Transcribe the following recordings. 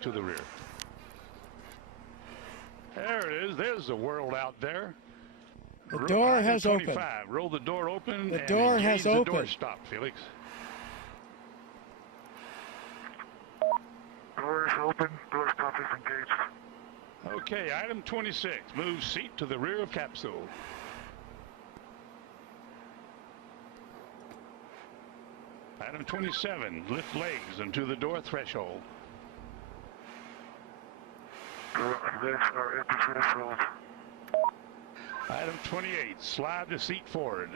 to the rear. There it is. There's the world out there. The door has opened. Roll the door open. The door has opened. The door stop, Felix. Door is open. Door stop is engaged. Okay, item 26. Move seat to the rear of capsule. Item 27. Lift legs into the door threshold. Legs are at the threshold. Item 28. Slide the seat forward.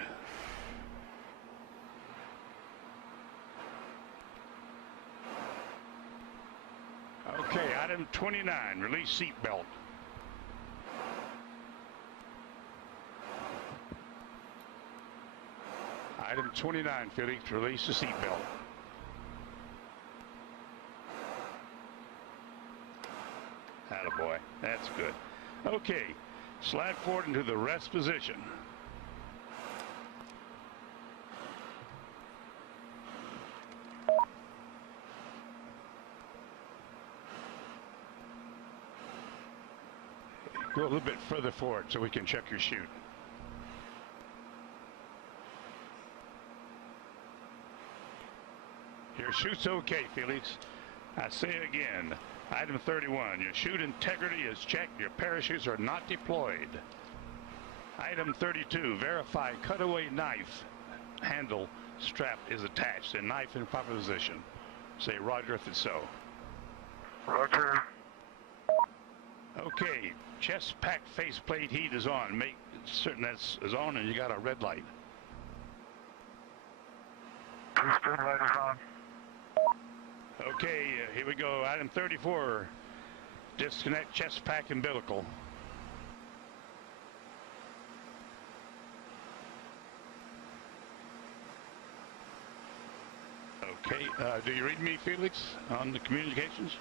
Okay, item 29. Release seat belt. Item 29, Felix, release the seat belt. Attaboy, that's good. Okay, slide forward into the rest position. Go a little bit further forward so we can check your chute. Your chute's okay, Felix. I say again, item 31, your chute integrity is checked, your parachutes are not deployed. Item 32, verify cutaway knife handle strap is attached and knife in proper position. Say roger if it's so. Roger. Okay, chest pack faceplate heat is on. Make certain that's is on and you got a red light. Piston light is on. Okay, here we go. Item 34, disconnect chest pack umbilical. Okay, do you read me, Felix, on the communications?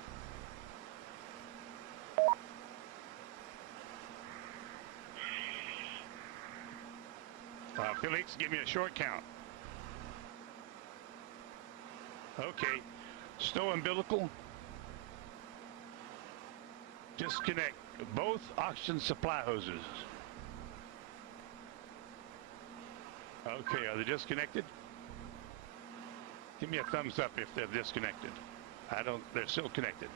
Felix, give me a short count. Okay. Stow umbilical. Disconnect both oxygen supply hoses. Okay, are they disconnected? Give me a thumbs up if they're disconnected. They're still connected.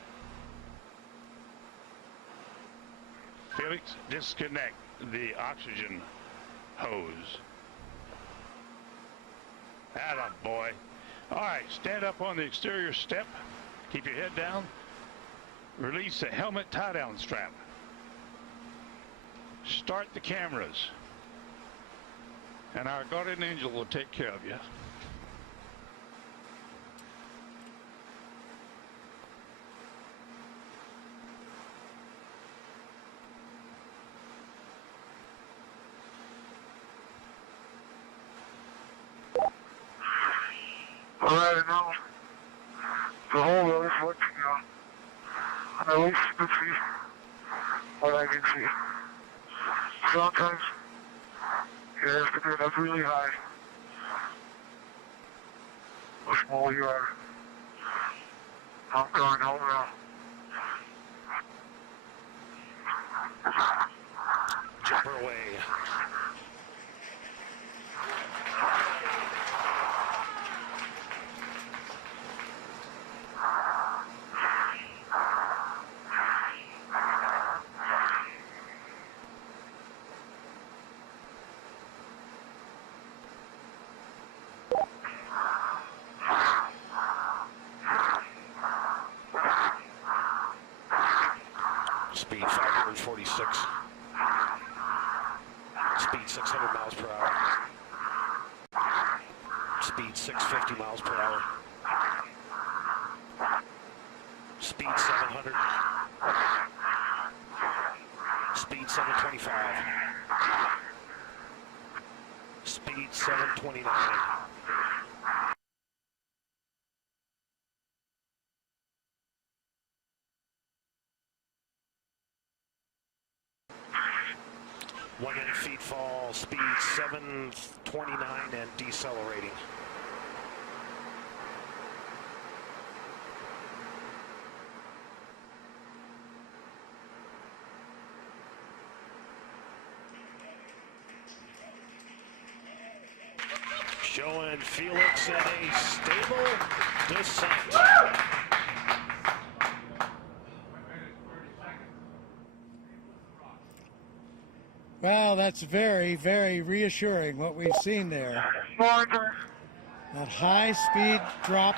Felix, disconnect the oxygen hose. Attaboy. All right, stand up on the exterior step. Keep your head down. Release the helmet tie-down strap. Start the cameras. And our guardian angel will take care of you. Alright, now the whole road is working now. And at least you can see what I can see. Sometimes you have to get up really high. The smaller you are. I'm going home now. Jumper away. Speed 546. Speed 600 miles per hour. Speed 650 miles per hour. Speed 700. Speed 725. Speed 729. Feet fall, speed 729 and decelerating. Showing Felix in a stable descent. Well, that's very, very reassuring what we've seen there. That high speed drop,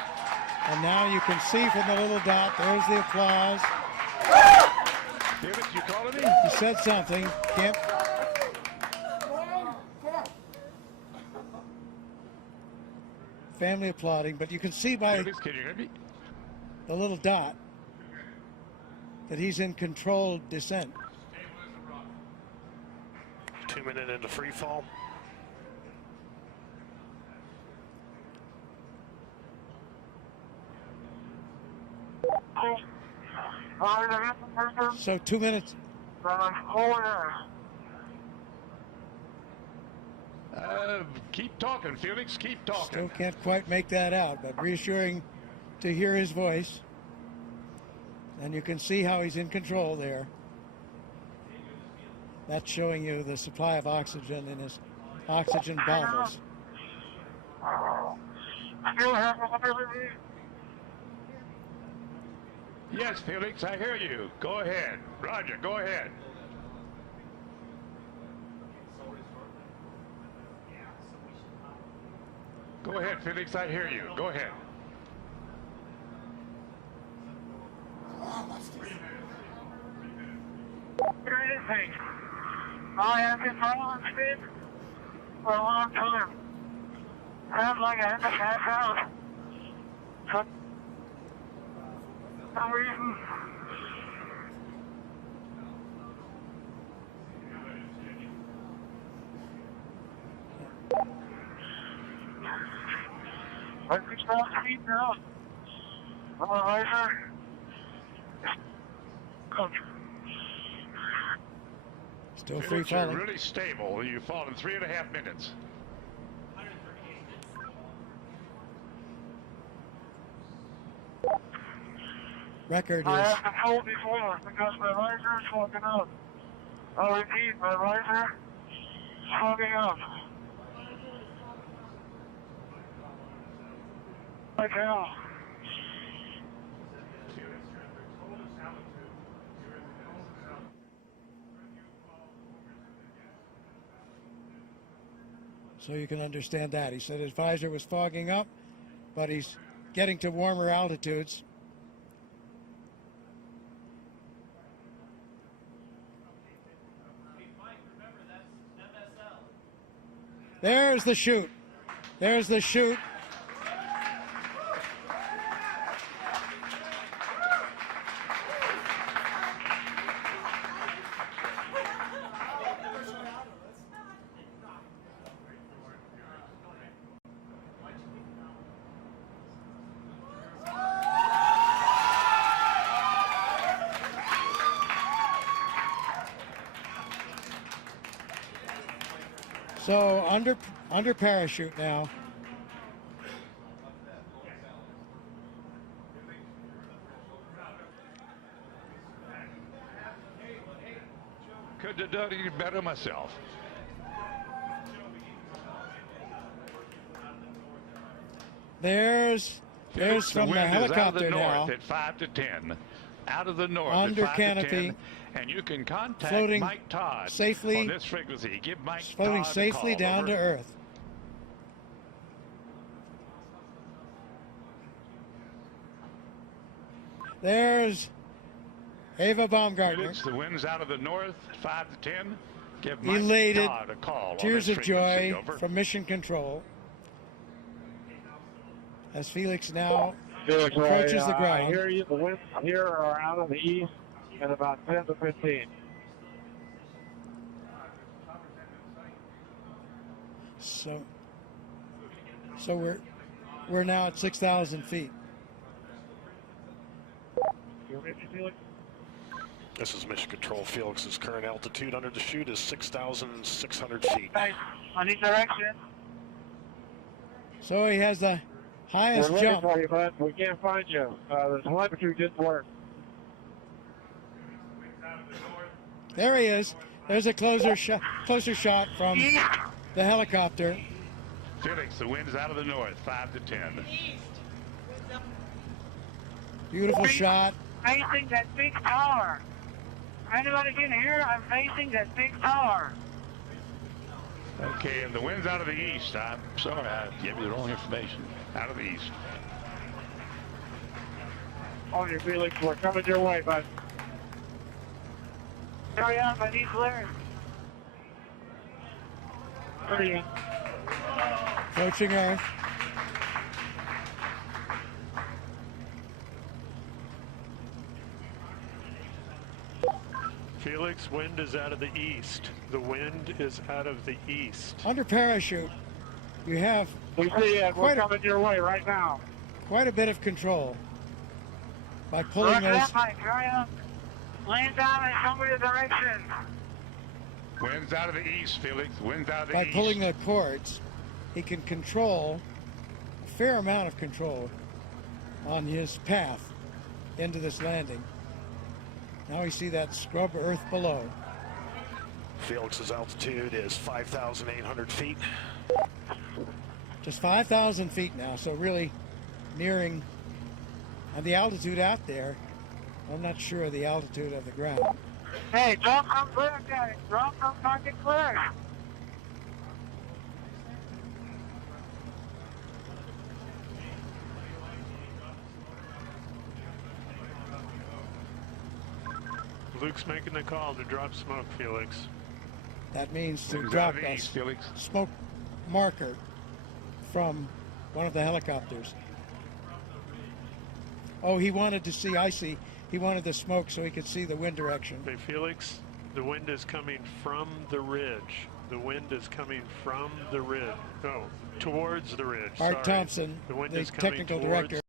and now you can see from the little dot, there's the applause. Felix, you calling me? He said something. Can't. Family applauding, but you can see by Felix, can you hear me? the little dot that he's in controlled descent. 2 minutes into free fall. So 2 minutes. Keep talking, Felix. Keep talking. Still can't quite make that out, but reassuring to hear his voice. And you can see how he's in control there. That's showing you the supply of oxygen in his oxygen bottles. Yes, Felix, I hear you. Go ahead. Roger, go ahead. Go ahead, Felix, I hear you. Go ahead. I have been following speed for a long time. Sounds like I had to pass out. For some reason. I can stop speed now. I'm a riser. Still free Felix, you're falling. really stable. You fall in 3.5 minutes. Record I is have to hold before because my riser is fogging up. I'll repeat, my riser is fogging up. Like hell. so you can understand that. He said his visor was fogging up, but he's getting to warmer altitudes. There's the chute. There's the chute. So under parachute now. Could have done it better myself. There's from the helicopter now. At 5 to 10. Out of the north Under at 5 canopy, to 10, and you can contact floating Mike Todd safely, on this frequency. Give Mike floating Todd safely a call. down Over. to Earth. There's Eva Baumgartner, Felix, the wind's out of the north, 5 to 10. Give Mike elated, Todd a call. tears on of this joy frequency. Over. from Mission Control as Felix now Felix, approaches the I ground. hear you. The winds here are out of the east at about 10 to 15. So we're now at 6,000 feet. You ready, Felix? This is Mission Control. Felix's current altitude under the chute is 6,600 feet. Hey, I need direction. So he has the highest We're looking jump. for you, bud. We can't find you. The telemetry didn't work. There he is. There's a closer shot from the helicopter. Felix, the wind's out of the north, 5 to 10. Beautiful shot. Facing that big tower. Anybody can hear? I'm facing that big tower. Okay, and the wind's out of the east. I'm sorry, I gave you the wrong information. Out of the east. On your Felix, we're coming your way, bud. Hurry up, I need clearance. Hurry up. Approaching Earth. Felix, wind is out of the east. The wind is out of the east. Under parachute, you have We see it. We're coming your way right now. quite a bit of control by pulling Look those. up, Mike. Hurry up. Land down and show me the direction. Wind's out of the east, Felix. Wind's out of the By east. pulling the cords, he can control a fair amount of control on his path into this landing. Now we see that scrub earth below. Felix's altitude is 5,800 feet. Just 5,000 feet now, so really nearing, and the altitude out there, I'm not sure of the altitude of the ground. Hey, don't come clear, guys. Don't come fucking clear. Luke's making the call to drop smoke, Felix. That means to Wind's drop out of the that east, Felix. smoke marker from one of the helicopters. Oh, he wanted to see, I see. He wanted the smoke so he could see the wind direction. Hey, Felix, the wind is coming from the ridge. The wind is coming from the ridge. No, towards the ridge. Art Sorry. Thompson, The wind the is coming technical towards director.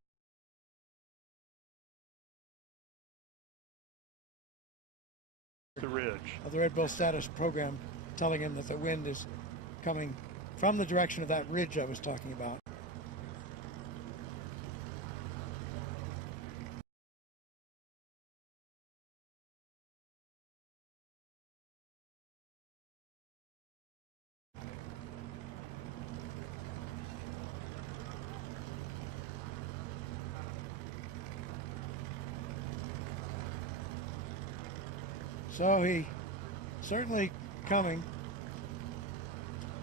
the ridge. Of the Red Bull status program, telling him that the wind is coming from the direction of that ridge I was talking about. So he certainly coming,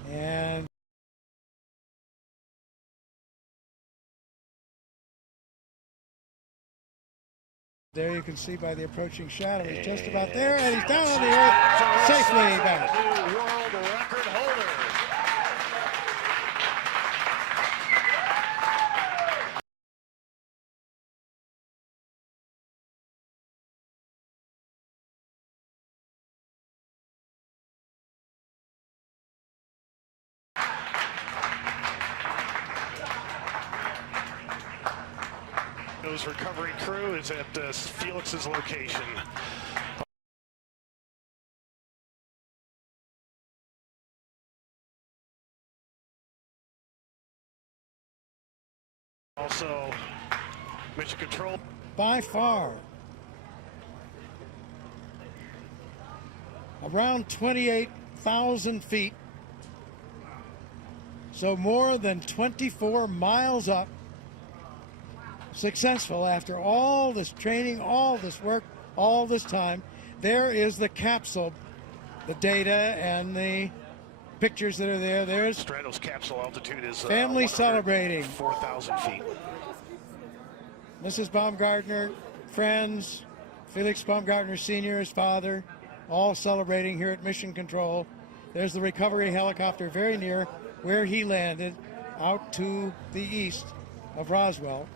and there you can see by the approaching shadow, he's just about there, and he's down on the earth safely back. New world record holder. His recovery crew is at Felix's location. Also, mission control. By far, around 28,000 feet, so more than 24 miles up. Successful after all this training, all this work, all this time. There is the capsule, the data and the pictures that are there. There's Stratos capsule altitude is family celebrating. 4,000 feet. Mrs. Baumgartner, friends, Felix Baumgartner Sr., his father, all celebrating here at Mission Control. There's the recovery helicopter very near where he landed, out to the east of Roswell.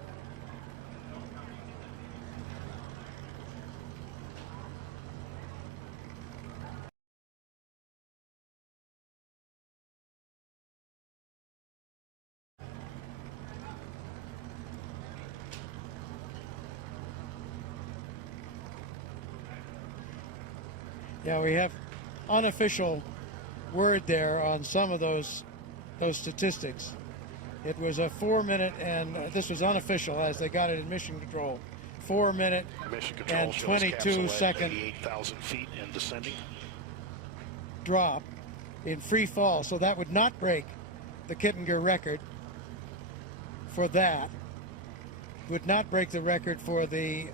Yeah, we have unofficial word there on some of those statistics. It was a 4 minute, and this was unofficial as they got it in Mission Control. 4 minute Mission control and shows 22 capsule at second 88,000 feet and descending. drop in free fall, so that would not break the Kittinger record for that. Would not break the record for the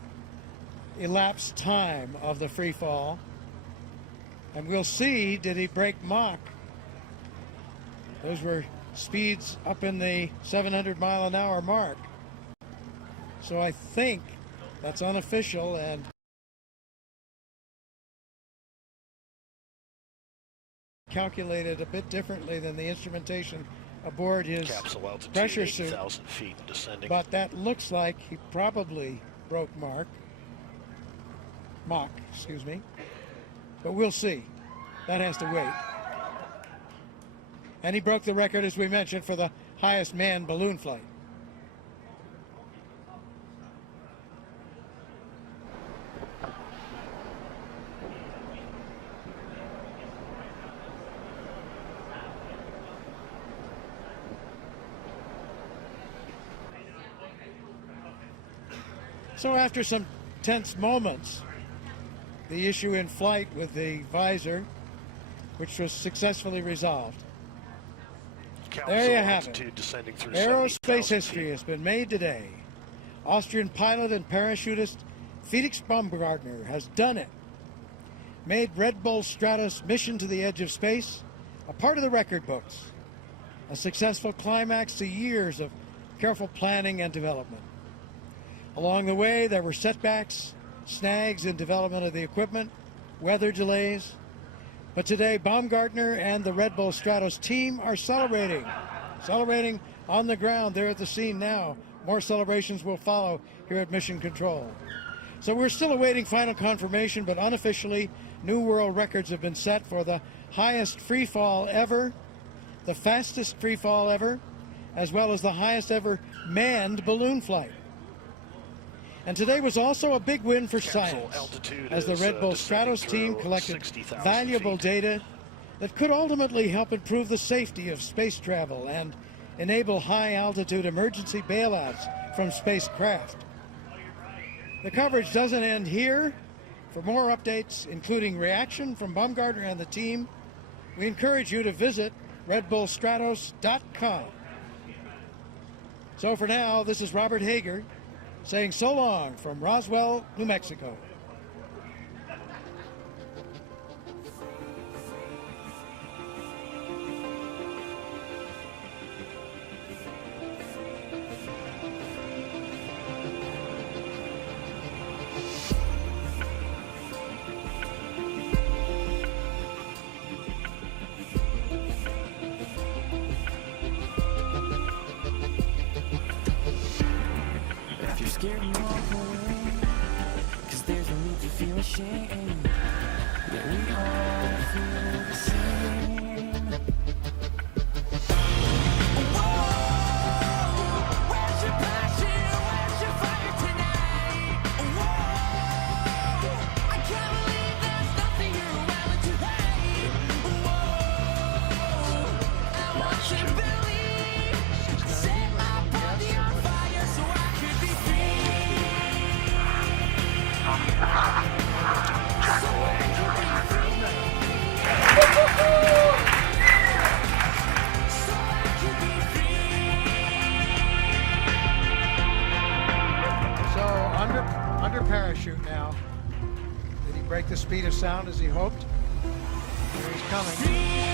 elapsed time of the free fall. And we'll see, did he break Mach? Those were speeds up in the 700-mile-an-hour mark. So I think that's unofficial and calculated a bit differently than the instrumentation aboard his capsule altitude, pressure suit. 80,000 feet and descending. But that looks like he probably broke Mach, excuse me. But we'll see. That has to wait. And he broke the record, as we mentioned, for the highest manned balloon flight. So after some tense moments, the issue in flight with the visor, which was successfully resolved. There you have it. Aerospace history has been made today. Austrian pilot and parachutist Felix Baumgartner has done it. Made Red Bull Stratos mission to the edge of space a part of the record books. A successful climax to years of careful planning and development. Along the way, there were setbacks, snags in development of the equipment, weather delays. But today, Baumgartner and the Red Bull Stratos team are celebrating on the ground. They're at the scene now. More celebrations will follow here at Mission Control. So we're still awaiting final confirmation, but unofficially, new world records have been set for the highest free fall ever, the fastest free fall ever, as well as the highest ever manned balloon flight. And today was also a big win for science, as the Red Bull Stratos team collected valuable data that could ultimately help improve the safety of space travel and enable high-altitude emergency bailouts from spacecraft. The coverage doesn't end here. For more updates, including reaction from Baumgartner and the team, we encourage you to visit redbullstratos.com. So for now, this is Robert Hager, saying so long from Roswell, New Mexico. Scared and walk away, 'cause there's no need to feel ashamed. Yeah, we all feel the same. Whoa, where's your passion? Where's your fire tonight? Whoa, I can't believe there's nothing you're willing to hate. Whoa, I want you to believe. Set my body on fire so I could be free. So under parachute now. Did he break the speed of sound as he hoped? Here he's coming.